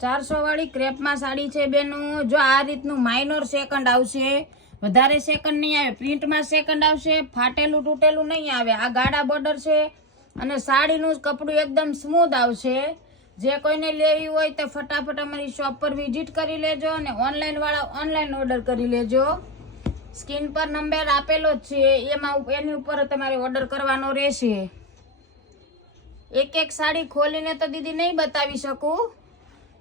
400 વાળી ક્રેપમાં સાડી છે બેનો। જો આ રીતનું માઇનોર સેકન્ડ આવશે, વધારે સેકન્ડ નહીં આવે, પ્રિન્ટમાં સેકન્ડ આવશે, ફાટેલું તૂટેલું નહીં આવે। આ ગાડા બોર્ડર છે અને સાડીનું કપડું એકદમ સ્મૂથ આવશે। જે કોઈને લેવી હોય તો ફટાફટ અમારી શોપ પર વિઝિટ કરી લેજો અને ઓનલાઈન વાળા ઓનલાઈન ઓર્ડર કરી લેજો। સ્ક્રીન પર નંબર આપેલો જ છે, એની ઉપર તમારે ઓર્ડર કરવાનો રહેશે। એક એક સાડી ખોલીને તો દીદી નહીં બતાવી શકું,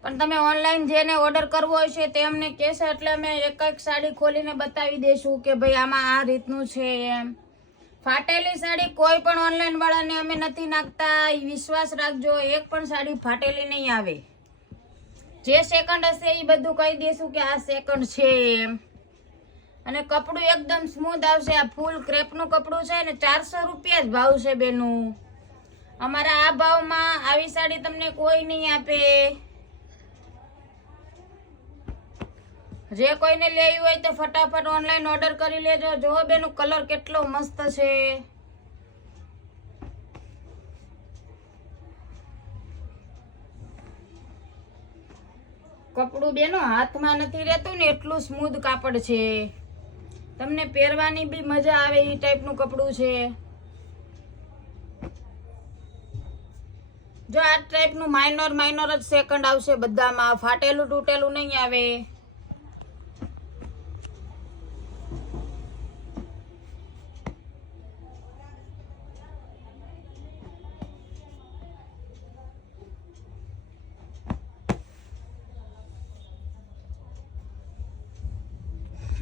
પણ તમે ઓનલાઈન જેને ઓર્ડર કરવો હશે તે અમને કહેશે એટલે અમે એક એક સાડી ખોલીને બતાવી દઈશું કે ભાઈ આમાં આ રીતનું છે એમ। ફાટેલી સાડી કોઈ પણ ઓનલાઈન વાળાને અમે નથી નાખતા, વિશ્વાસ રાખજો, એક પણ સાડી ફાટેલી નહીં આવે। જે સેકન્ડ હશે એ બધું કહી દઈશું કે આ સેકન્ડ છે એમ। અને કપડું એકદમ સ્મૂથ આવશે। આ ફૂલ ક્રેપનું કપડું છે ને 400 રૂપિયા જ ભાવ છે બેનું। અમારા આ ભાવમાં આવી સાડી તમને કોઈ નહીં આપે। જે કોઈને લેવી હોય તો ફટાફટ ઓનલાઈન ઓર્ડર કરી લેજો। જો બેનું કલર કેટલો મસ્ત છે। કપડું બેનો હાથમાં નથી રહેતું ને એટલું સ્મૂથ કાપડ છે, તમને પહેરવાની બી મજા આવે એ ટાઈપનું કપડું છે। જો આ ટાઈપનું માઇનોર જ સેકન્ડ આવશે બધામાં, ફાટેલું તૂટેલું નહીં આવે।